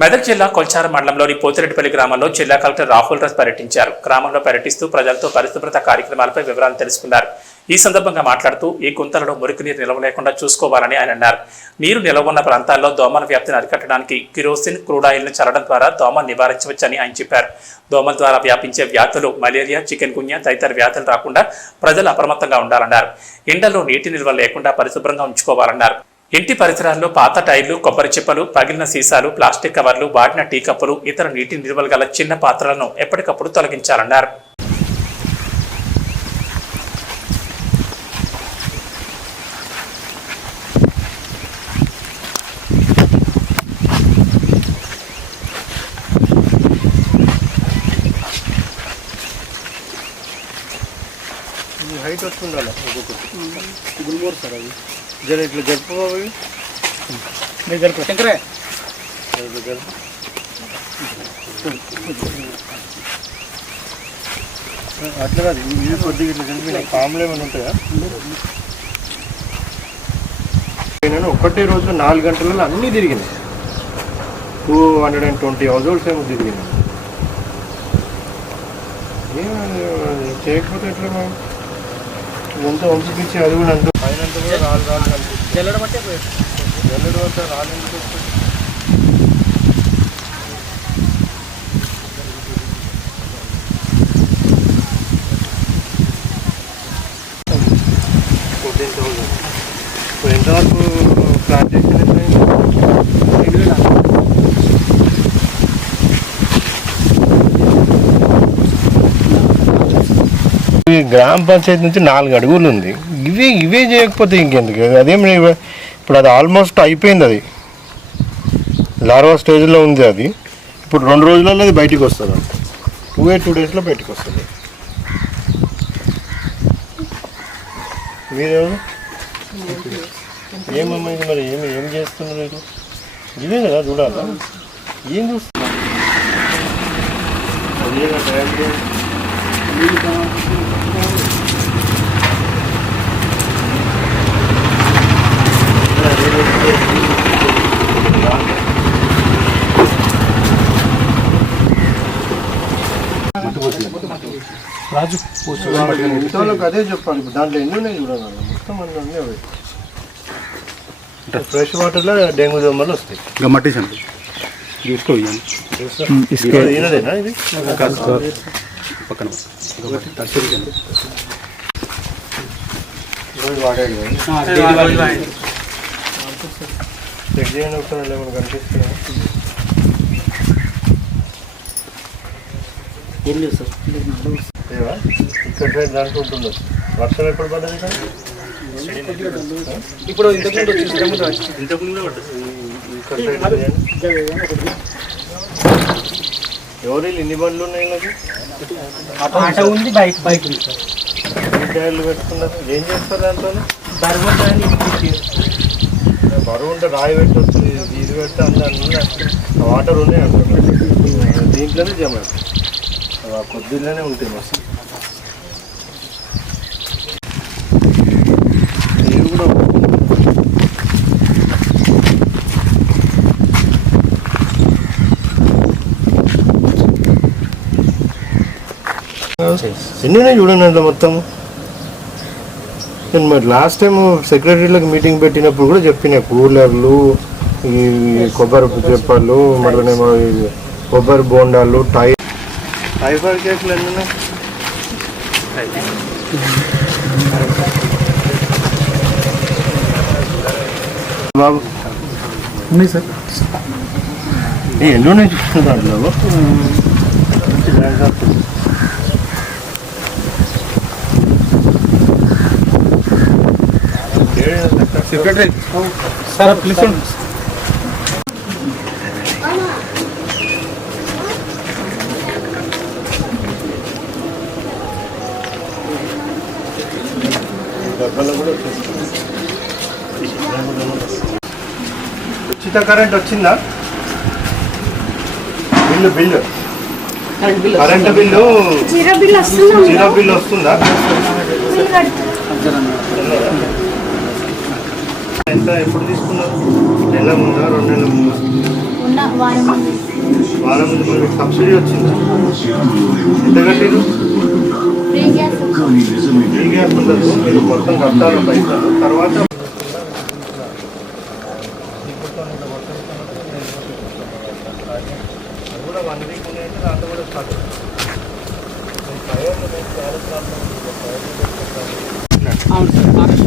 మెదక్ జిల్లా కొల్చార మండలంలోని పోతిరెడ్డిపల్లి గ్రామంలో జిల్లా కలెక్టర్ రాహుల్ రాజ్ పర్యటించారు. గ్రామంలో పర్యటిస్తూ ప్రజలతో పరిశుభ్రత కార్యక్రమాలపై వివరాలు తెలుసుకున్నారు. ఈ సందర్భంగా మాట్లాడుతూ ఈ గుంతలలో మురికి నీరు నిల్వ లేకుండా చూసుకోవాలని ఆయన అన్నారు. నీరు నిల్వ ఉన్న ప్రాంతాల్లో దోమల వ్యాప్తిని అరికట్టడానికి కిరోసిన్, క్రూడాయిల్ను చల్లడం ద్వారా దోమలు నివారించవచ్చని ఆయన చెప్పారు. దోమల ద్వారా వ్యాపించే వ్యాధులు మలేరియా, చికెన్ గున్యా తదితర వ్యాధులు రాకుండా ప్రజలు అప్రమత్తంగా ఉండాలన్నారు. ఎండలో నీటి నిల్వ లేకుండా పరిశుభ్రంగా ఉంచుకోవాలన్నారు. ఇంటి పరిసరాల్లో పాత టైర్లు, కొబ్బరి చిప్పలు, పగిలిన సీసాలు, ప్లాస్టిక్ కవర్లు, వాడిన టీ కప్పులు, ఇతర నీటి నిల్వలు గల చిన్న పాత్రలను ఎప్పటికప్పుడు తొలగించాలన్నారు. హైట్ వస్తుండాలి గుల్మోర్ సార్ అది జర ఇట్లా జరుపుకోవాలి శంకరే అట్లా కాదు ఇవి కొద్దిగా ఇట్లా కలిపి పాములు ఏమైనా ఉంటాయా? నేను ఒకటే రోజు 4 గంటలలో అన్నీ తిరిగినాయి. 220 హౌస్ హోల్డ్స్ ఏమో తిరిగినాయి. చేయకపోతే ఎట్లా మనం ఎంత వంపించి అది కూడా అంత పైన కూడా రాళ్ళు జల్లడం అంటే జల్లడం అంతా రాళ్ళు ఎందుకు వస్తుంది? ఇప్పుడు ఎంతవరకు ప్లాంటేషన్ గ్రామ పంచాయతీ నుంచి 4 అడుగులు ఉంది. ఇవే చేయకపోతే ఇంకెందుకు? అదేం ఇప్పుడు అది ఆల్మోస్ట్ అయిపోయింది. అది లార్వా స్టేజ్లో ఉంది. అది ఇప్పుడు 2 రోజులలో అది బయటికి వస్తుంది. 2 డేస్లో బయటకు వస్తుంది. మీరేమో ఏమమ్మా ఇది మరి ఏం చేస్తున్నారు? ఇది ఇవే కదా చూడాలా? ఏం చూస్తున్నారు? రాజు అదే చెప్పాలి. దాంట్లో ఎన్ని ఉన్నాయి చూడాలి. మొత్తం అన్నీ ఉన్నాయి. ఫ్రెష్ వాటర్లో డెంగ్యూ దోమలు వస్తాయి. మట్టి ఈయనదేనా ఇది? పక్కన చెక్ చేయండి ఒకసారి. ఏమైనా కనిపిస్తుందా? ఇక్కడ సైడ్ దాంట్లో ఉంటుందో. వర్షం ఎప్పుడు పడ్డది? ఇప్పుడు ఎవరు ఎన్ని బండ్లు ఉన్నాయి? ఉంది, బైక్ ఉంది సార్. టైర్లు పెట్టుకున్నారు. ఏం చేస్తారు దాంట్లో? బరువు ఉంటే రాయి పెట్టి వస్తుంది. ఇది పెడితే అన్నీ వాటర్ ఉన్నాయి అంటారు. దీంట్లోనే జమ కొద్దిలోనే ఉంటుంది. మస్తు నీరు కూడా ఎన్ని చూడండి అంత మొత్తం. నేను మరి లాస్ట్ టైం సెక్రటరీలకు మీటింగ్ పెట్టినప్పుడు కూడా చెప్పిన కూలర్లు, ఈ కొబ్బరి చెప్పాలు, మళ్ళీనేమో కొబ్బరి బోండాలు, టైఫాయిడ్ కేసులు ఎన్ని ఉన్నాయి బాబు? ఉన్నాయి సార్. ఎన్ని ఉన్నాయి చూస్తున్నా దాంట్లో. సెక్రటరీ సార్ ప్లీజ్ ఉచిత కరెంట్ వచ్చిందా? Bill current bill zero bill వస్తుందా? ఎంత ఎప్పుడు తీసుకున్నారు? నెల ముందా 2 నెలల ముందా? వారం ఉంది. వారం నుంచి మనకి సబ్సిడీ వచ్చిందా? ఎంత కట్టిరు? ఫ్రీ గ్యాస్ ఫ్రీ గ్యాస్ ఉండదు, మీరు మొత్తం కట్టాలి పైసలు. తర్వాత కూడా 1 వీక్ ఉన్నాయంటే దాంట్లో కూడా స్టార్ట్ అవును సార్ ఫారెస్ట్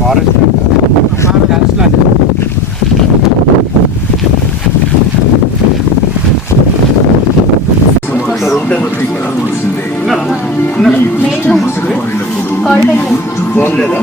ఫారెస్ట్ ల్యాండ్ మేలు కోడిపెల్లి ఫోన్ లేదా?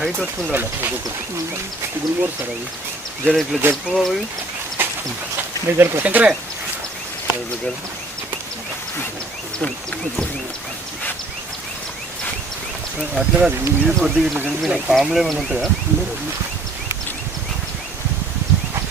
హైట్ వస్తుండాలి ఒక్కొక్కటి గుల్మోర్ సార్ అది జర ఇట్లా జరుపుకోవాలి. మీరు జరుపు శంకరే అట్లా కాదు, ఇది కొద్దిగా ఇట్లా జరిపి ఫామ్లో ఏమైనా ఉంటుందా?